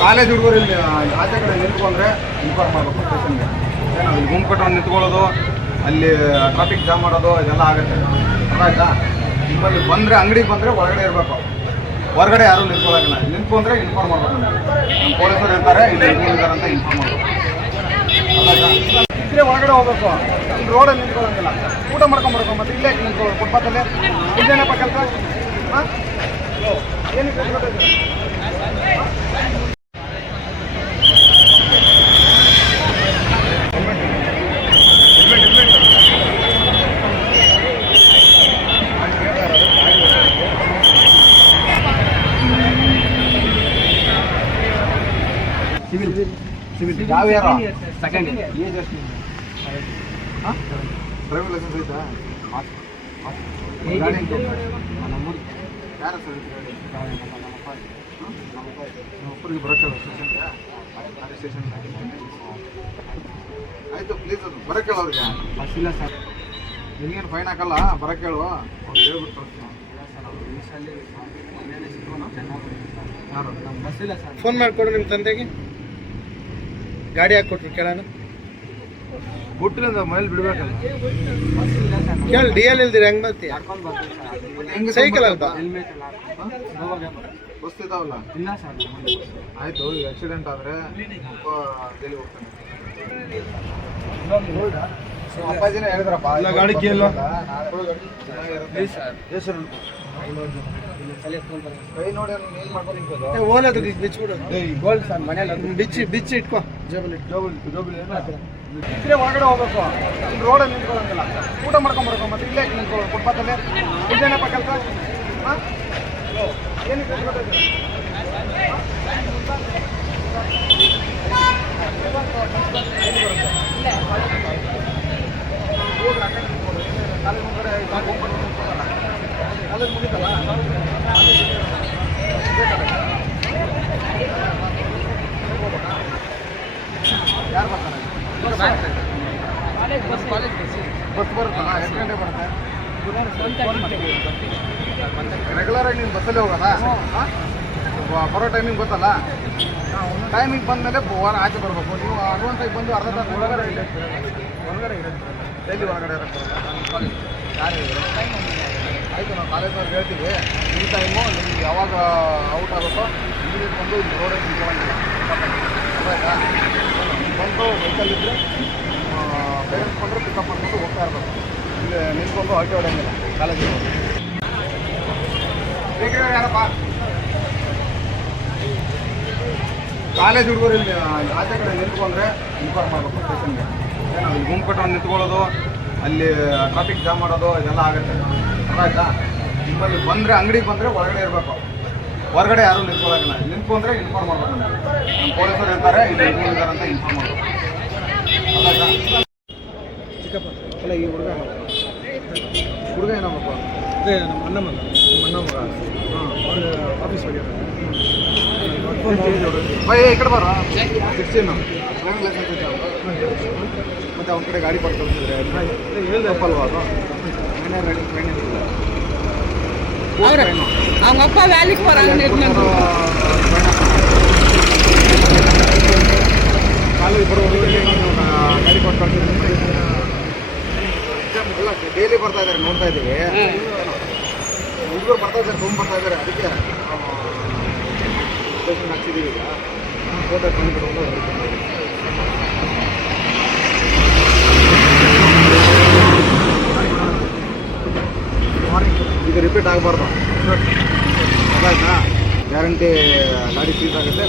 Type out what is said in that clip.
College ಹುಡುಗರು ಇಲ್ಲಿ ಆಚೆ ಕಡೆ ನಿಂತ್ಕೊಂಡ್ರೆ ಇನ್ಫಾರ್ಮ್ ಮಾಡಬೇಕು ಸ್ಟೇಷನ್ಗೆ. ನಾವು ಇಲ್ಲಿ ಗುಂಪು ಕಟ್ಟೋದು ನಿಂತ್ಕೊಳ್ಳೋದು, ಅಲ್ಲಿ ಟ್ರಾಫಿಕ್ ಜಾಮ್ ಮಾಡೋದು ಇದೆಲ್ಲ ಆಗುತ್ತೆ. ಆಯ್ತಾ? ನಿಮ್ಮಲ್ಲಿ ಬಂದರೆ ಅಂಗಡಿಗೆ ಬಂದರೆ ಒಳಗಡೆ ಇರಬೇಕು, ಹೊರಗಡೆ ಯಾರೂ ನಿಂತ್ಕೊಳ್ಳೋದಿಲ್ಲ. ನಿಂತ್ಕೊಂಡ್ರೆ ಇನ್ಫಾರ್ಮ್ ಮಾಡ್ಬೇಕು. ನಮ್ಮ ಪೊಲೀಸರು ಇರ್ತಾರೆ, ಇಲ್ಲಿ ನಿಂತ್ಕೊಂಡಿದ್ದಾರೆ ಅಂತ ಇನ್ಫಾರ್ಮ್ ಮಾಡಬೇಕು. ಇದ್ರೆ ಹೊರಗಡೆ ಹೋಗ್ಬೇಕು, ಇಲ್ಲಿ ರೋಡಲ್ಲಿ ನಿಂತ್ಕೊಳ್ಳೋಂಗಿಲ್ಲ. ಊಟ ಮಾಡ್ಕೊಂಬರ್ಬೇಕು, ಮತ್ತೆ ಇಲ್ಲೇ ನಿಂತ್ಕೊಳ್ಳೋದು ಫುಟ್ಪಾತಲ್ಲೇ. ಇಲ್ಲೇನಪ್ಪ ಕೆಲಸ? ಹಾಂ, ಏನಕ್ಕೆ ಸಿವಿಲ್ ಯಾವ ಯಾರು ಸೆಕೆಂಡ್ ಏಜ್ ಎಷ್ಟು? ಹಾಂ, ಡ್ರೈವಿಂಗ್ ಲೈಸೆನ್ಸ್ ಐತಾ? ಗಾಡಿ ನಮ್ಮೂರು ಯಾರು ಸರ್ ನಮ್ಮೊಬ್ಬರಿಗೆ ಬರೋಕ್ಕೆ ಸ್ಟೇಷನ್ಗೆ ಸ್ಟೇಷನ್ ಆಯಿತು. ಪ್ಲೀಸ್ ಅದು ಬರೋಕ್ಕೆ ಅವ್ರಿಗೆ ಬಸ್ ಇಲ್ಲ ಸರ್. ನಿಮಗೇನು ಫೈನ್ ಹಾಕಲ್ಲ, ಬರೋಕ್ಕೆ ಹೇಳು. ಅವ್ರು ಹೇಳ್ಬಿಟ್ಟು ಯಾರು ನಮ್ಮ ಬಸ್ ಇಲ್ಲ ಸರ್. ಫೋನ್ ಮಾಡಿಕೊಡು ನಿಮ್ಮ ತಂದೆಗೆ, ಗಾಡಿ ಹಾಕ್ಕೊಟ್ರು ಕೇಳೋಣ. ಬಿಟ್ಟಿಲ್ಲ ಮನೇಲಿ ಬಿಡ್ಬೇಕಲ್ಲ. ಕೇಳಿ ಡಿ ಎಲ್ ಇಲ್ದಿರ ಹೆಂಗೆ ಬರ್ತೀಯ? ಹೆಂಗೆ ಸೈಕಲ್ ಅಲ್ವಾ? ಬಸ್ ಇದಾವಲ್ಲ? ಇಲ್ಲ ಸರ್. ಆಯಿತು, ಈಗ ಆಕ್ಸಿಡೆಂಟ್ ಆದರೆ ಅಪ್ಪ ಜೈಲಿಗೆ ಹೋಗ್ತಾನೆ. ಅಪ್ಪಾಜಿನೇ ಹೇಳಿದ್ರಪ್ಪ ಗಾಡಿ ಕೇಳ ಹೆಸರು ಕೈ ನೋಡಿ ಏನು ಮಾಡ್ಕೊಂಡು ಓಲದು ಬಿಚ್ಚಿಬಿಡು. ಗೋಲ್ಡ್ ಸರ್ ಮನೇಲಿ ಬಿಚ್ಚಿ ಇಟ್ಕೋ, ಜೋಬಲ್ಲಿ ಇದ್ರೆ ಹೊರಗಡೆ ಹೋಗ್ಬೇಕು, ಇಲ್ಲಿ ರೋಡಲ್ಲಿ ನಿಂತ್ಕೊಳ್ಳೋಂಗಿಲ್ಲ. ಊಟ ಮಾಡ್ಕೊಂಬರ್ಬೇಕು, ಮತ್ತೆ ಇಲ್ಲೇ ನಿಂತ್ಕೊಳ್ಳೋದು ಫುಟ್ಪಾತಲ್ಲೇ. ಇಲ್ಲೇನಪ್ಪ ಕೆಲಸ? ಹಾಂ, ಏನಕ್ಕೆ ಕಾಲೇಜ್ ಮುಗಿತಲ್ಲ, ಯಾರು ಬರ್ತಾರೆ? ಬಸ್ ಬರುತ್ತಲ್ಲ, ಎಷ್ಟು ಗಂಟೆ ಬರುತ್ತೆ? ರೆಗ್ಯುಲರಾಗಿ ನೀನು ಬಸ್ಸಲ್ಲೇ ಹೋಗೋಣ. ಬರೋ ಟೈಮಿಂಗ್ ಗೊತ್ತಲ್ಲ, ಟೈಮಿಂಗ್ ಬಂದಮೇಲೆ ಆಚೆ ಬರಬೇಕು. ನೀವು ಅಡ್ವಾನ್ಸಾಗಿ ಬಂದು ಅರ್ಧ ತಾಸು ಒಳಗಡೆ ಇರುತ್ತೆ, ಡೈಲಿ ಒಳಗಡೆ ಇರುತ್ತೆ. ಯಾರು ಆಯಿತು, ನಾವು ಕಾಲೇಜ್ನವ್ರಿಗೆ ಹೇಳ್ತೀವಿ, ಈ ಟೈಮು ನಿಮ್ಗೆ ಯಾವಾಗ ಔಟ್ ಆಗುತ್ತೋ ಇಮಿಡಿಯೇಟ್ ಬಂದು ಇಲ್ಲಿ ರೋಡಲ್ಲಿ ನಿಂತ್ಕೊಳ್ಳೋಂಗಿಲ್ಲ. ಆಯಿತಾ? ಬಂದು ವೆಹಿಕಲ್ ಇದ್ದರೆ ಪೇರೆಂಟ್ಸ್ ಬಂದರೆ ಪಿಕಪ್ ಮಾಡ್ಕೊಂಡು ಹೋಗ್ತಾ ಇರಬೇಕು. ಇಲ್ಲಿ ನಿಂತ್ಕೊಂಡು ಹೊರಗೆ ಹೊಡೆಯಂಗಿಲ್ಲ ಕಾಲೇಜಿಗೆ. ಯಾರಪ್ಪ ಕಾಲೇಜ್ ಹುಡುಗರು ಇಲ್ಲಿ ಆಚೆ ಕಡೆ ನಿಂತ್ಕೊಂಡ್ರೆ ಇನ್ಫಾರ್ಮ್ ಮಾಡಬೇಕು ಸ್ಟೇಷನ್ಗೆ. ನಾವು ಇಲ್ಲಿ ಗುಂಪು ಕಟ್ಟೋದು ನಿಂತ್ಕೊಳ್ಳೋದು, ಅಲ್ಲಿ ಟ್ರಾಫಿಕ್ ಜಾಮ್ ಮಾಡೋದು ಇದೆಲ್ಲ ಆಗುತ್ತೆ. ಆಯಿತಾ? ನಿಮ್ಮಲ್ಲಿ ಬಂದರೆ ಅಂಗಡಿಗೆ ಬಂದರೆ ಒಳಗಡೆ ಇರಬೇಕು, ಹೊರಗಡೆ ಯಾರೂ ನಿಂತ್ಕೊಳ್ಳೋದಿಲ್ಲ. ನಿಂತ್ಕೊಂಡ್ರೆ ಇನ್ಫಾರ್ಮ್ ಮಾಡ್ಬೇಕು. ನಮ್ಮ ಪೊಲೀಸರು ಇರ್ತಾರೆ, ಇಲ್ಲಿ ನಿಂತ್ಕೊಂಡಿದ್ದಾರೆ ಅಂತ ಇನ್ಫಾರ್ಮ್ ಮಾಡಬೇಕು. ಆಯ್ತಾ? ಚಿಕ್ಕಪ್ಪ ಅಲ್ಲ, ಈ ಹುಡುಗ ಏನಪ್ಪ? ಅದೇ ನಮ್ಮ ಅಣ್ಣ ಮಗ. ನಿಮ್ಮ ಅಣ್ಣ ಮಗ? ಹಾಂ, ಅವ್ರು ಆಫೀಸ್ ಹೋಗಿದ್ದಾರೆ. ಈ ಕಡೆ ಬರ 16 ಡ್ರೈವಿಂಗ್ ಲೈಸೆನ್ಸ್ ಇತ್ತು ಮತ್ತು ಅವ್ನ ಕಡೆ ಗಾಡಿ ಕೊಟ್ಟು ಕಳಿಸಿದ್ರೆ ಹೇಳ್ದಪ್ಪಲ್ವಾ? ಅದು ಮೈನರ್ ರೈಡಿಂಗ್ ಟ್ರೈನ್ அவங்கப்பா வேலைக்கு போறாங்க. ಕಾಲೇಜ್ ಬರೋರಿಗೆ ಗಾಡಿ ಕೊಟ್ಟು ಕಳಿಸಿದ್ರೆ ಡೈಲಿ ಬರ್ತಾ ಇದ್ದಾರೆ, ನೋಡ್ತಾ ಇದ್ದೀವಿ. ಹುಡುಗರು ಬರ್ತಾ ಇದ್ದಾರೆ, ತುಂಬ ಬರ್ತಾ ಇದ್ದಾರೆ. ಅದಕ್ಕೆ ಸ್ಟೇಷನ್ ಹಾಕ್ಸಿದ್ದೀವಿ. ಈಗ ಫೋಟೋ ತಂದುಬಿಟ್ಟು ಈಗ ರಿಪೀಟ್ ಆಗಬಾರ್ದು. ಅದಾಯ್ತಾ? ಗ್ಯಾರಂಟಿ ಗಾಡಿ ಸೀಸ್ ಆಗುತ್ತೆ,